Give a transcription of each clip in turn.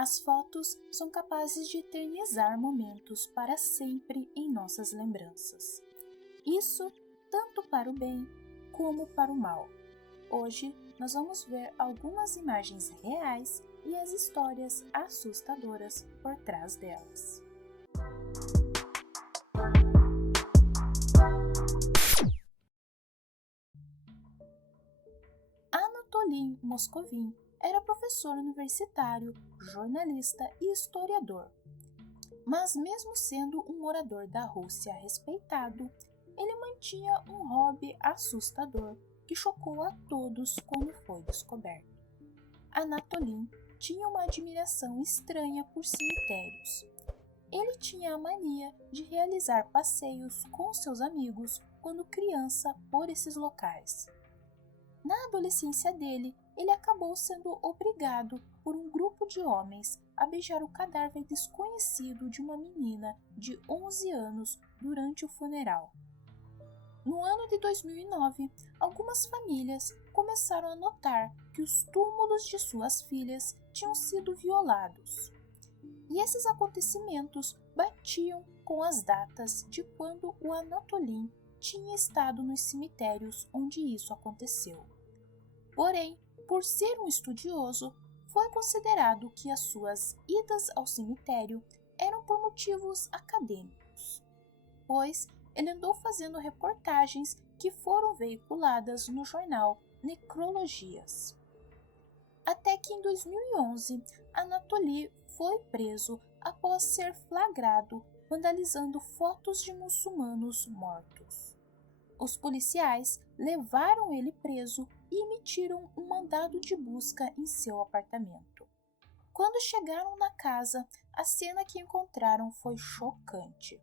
As fotos são capazes de eternizar momentos para sempre em nossas lembranças. Isso tanto para o bem como para o mal. Hoje nós vamos ver algumas imagens reais e as histórias assustadoras por trás delas. Anatoly Moscovin era professor universitário, jornalista e historiador. Mas mesmo sendo um morador da Rússia respeitado, ele mantinha um hobby assustador que chocou a todos quando foi descoberto. Anatoly tinha uma admiração estranha por cemitérios. Ele tinha a mania de realizar passeios com seus amigos quando criança por esses locais. Na adolescência dele, ele acabou sendo obrigado por um grupo de homens a beijar o cadáver desconhecido de uma menina de 11 anos durante o funeral. No ano de 2009, algumas famílias começaram a notar que os túmulos de suas filhas tinham sido violados. E esses acontecimentos batiam com as datas de quando o Anatoly tinha estado nos cemitérios onde isso aconteceu. Porém, por ser um estudioso, foi considerado que as suas idas ao cemitério eram por motivos acadêmicos, pois ele andou fazendo reportagens que foram veiculadas no jornal Necrologias. Até que em 2011, Anatoly foi preso após ser flagrado vandalizando fotos de muçulmanos mortos. Os policiais levaram ele preso e emitiram um mandado de busca em seu apartamento. Quando chegaram na casa, a cena que encontraram foi chocante.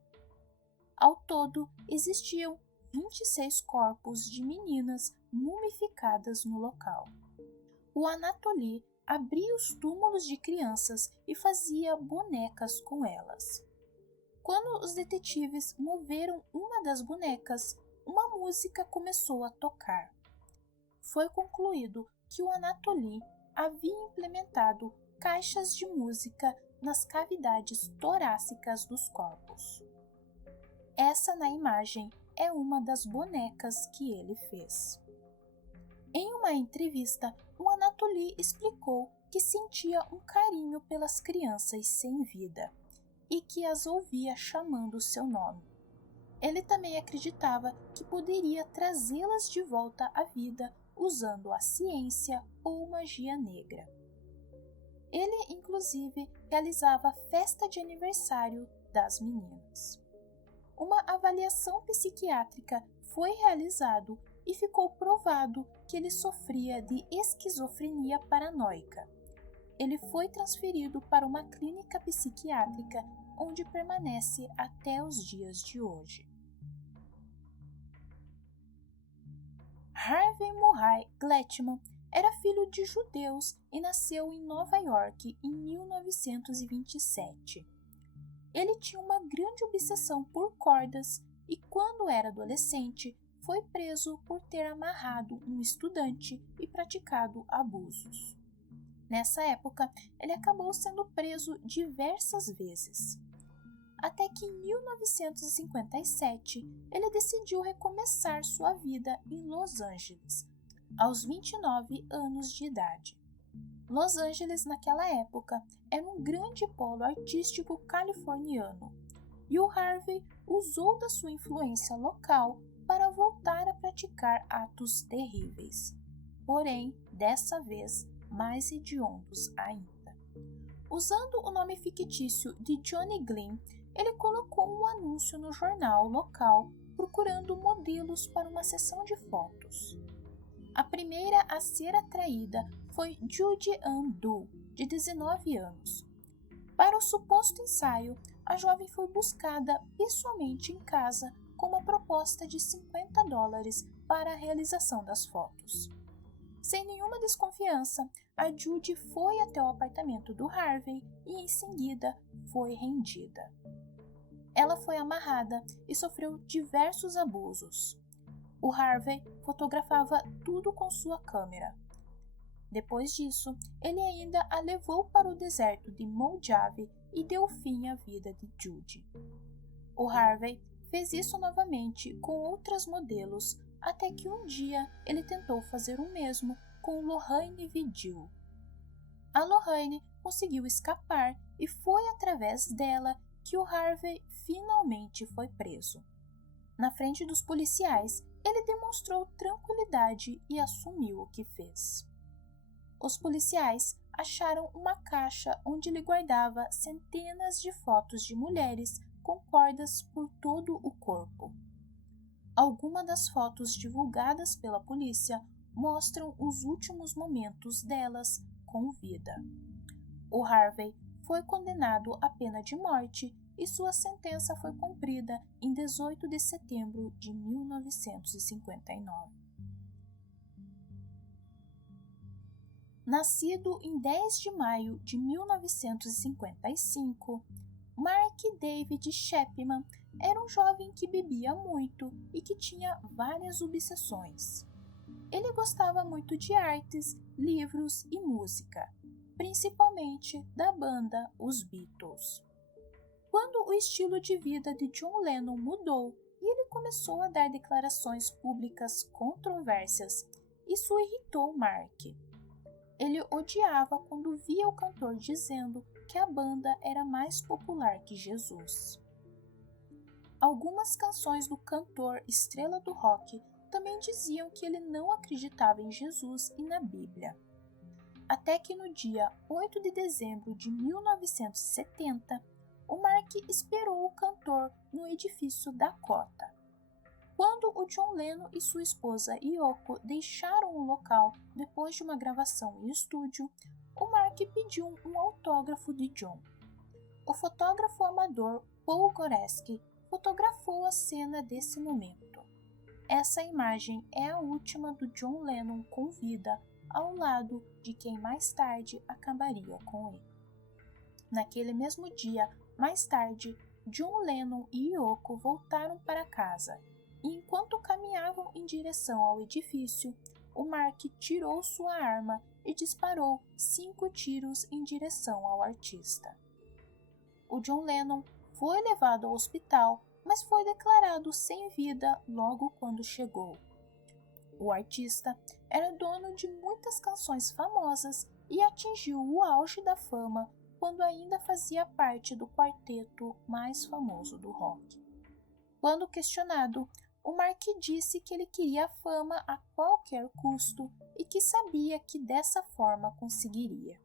Ao todo, existiam 26 corpos de meninas mumificadas no local. O Anatoly abria os túmulos de crianças e fazia bonecas com elas. Quando os detetives moveram uma das bonecas, uma música começou a tocar. Foi concluído que o Anatoly havia implementado caixas de música nas cavidades torácicas dos corpos. Essa na imagem é uma das bonecas que ele fez. Em uma entrevista, o Anatoly explicou que sentia um carinho pelas crianças sem vida e que as ouvia chamando seu nome. Ele também acreditava que poderia trazê-las de volta à vida usando a ciência ou magia negra. Ele, inclusive, realizava festa de aniversário das meninas. Uma avaliação psiquiátrica foi realizada e ficou provado que ele sofria de esquizofrenia paranoica. Ele foi transferido para uma clínica psiquiátrica onde permanece até os dias de hoje. Harvey Murray Gletman era filho de judeus e nasceu em Nova York em 1927. Ele tinha uma grande obsessão por cordas e, quando era adolescente, foi preso por ter amarrado um estudante e praticado abusos. Nessa época, ele acabou sendo preso diversas vezes. Até que em 1957, ele decidiu recomeçar sua vida em Los Angeles, aos 29 anos de idade. Los Angeles, naquela época, era um grande polo artístico californiano, e o Harvey usou da sua influência local para voltar a praticar atos terríveis, porém, dessa vez, mais hediondos ainda. Usando o nome fictício de Johnny Glynn, ele colocou um anúncio no jornal local procurando modelos para uma sessão de fotos. A primeira a ser atraída foi Judy Ann Doe, de 19 anos. Para o suposto ensaio, a jovem foi buscada pessoalmente em casa com uma proposta de $50 para a realização das fotos. Sem nenhuma desconfiança, a Judy foi até o apartamento do Harvey e, em seguida, foi rendida. Ela foi amarrada e sofreu diversos abusos. O Harvey fotografava tudo com sua câmera. Depois disso, ele ainda a levou para o deserto de Mojave e deu fim à vida de Judy. O Harvey fez isso novamente com outras modelos, até que um dia ele tentou fazer o mesmo com Lorraine Vigil. A Lorraine conseguiu escapar e foi através dela que o Harvey finalmente foi preso. Na frente dos policiais, ele demonstrou tranquilidade e assumiu o que fez. Os policiais acharam uma caixa onde ele guardava centenas de fotos de mulheres com cordas por todo o corpo. Algumas das fotos divulgadas pela polícia mostram os últimos momentos delas com vida. O Harvey foi condenado à pena de morte e sua sentença foi cumprida em 18 de setembro de 1959. Nascido em 10 de maio de 1955, Mark David Chapman era um jovem que bebia muito e que tinha várias obsessões. Ele gostava muito de artes, livros e música, principalmente da banda Os Beatles. Quando o estilo de vida de John Lennon mudou e ele começou a dar declarações públicas controversas, isso irritou Mark. Ele odiava quando via o cantor dizendo que a banda era mais popular que Jesus. Algumas canções do cantor estrela do rock também diziam que ele não acreditava em Jesus e na Bíblia. Até que no dia 8 de dezembro de 1970, o Mark esperou o cantor no edifício Dakota. Quando o John Lennon e sua esposa Yoko deixaram o local depois de uma gravação em estúdio, o Mark pediu um autógrafo de John. O fotógrafo amador Paul Goreski fotografou a cena desse momento. Essa imagem é a última do John Lennon com vida, ao lado de quem mais tarde acabaria com ele. Naquele mesmo dia, mais tarde, John Lennon e Yoko voltaram para casa. E enquanto caminhavam em direção ao edifício, o Mark tirou sua arma e disparou 5 tiros em direção ao artista. O John Lennon foi levado ao hospital, mas foi declarado sem vida logo quando chegou. O artista era dono de muitas canções famosas e atingiu o auge da fama quando ainda fazia parte do quarteto mais famoso do rock. Quando questionado, o Mark disse que ele queria a fama a qualquer custo e que sabia que dessa forma conseguiria.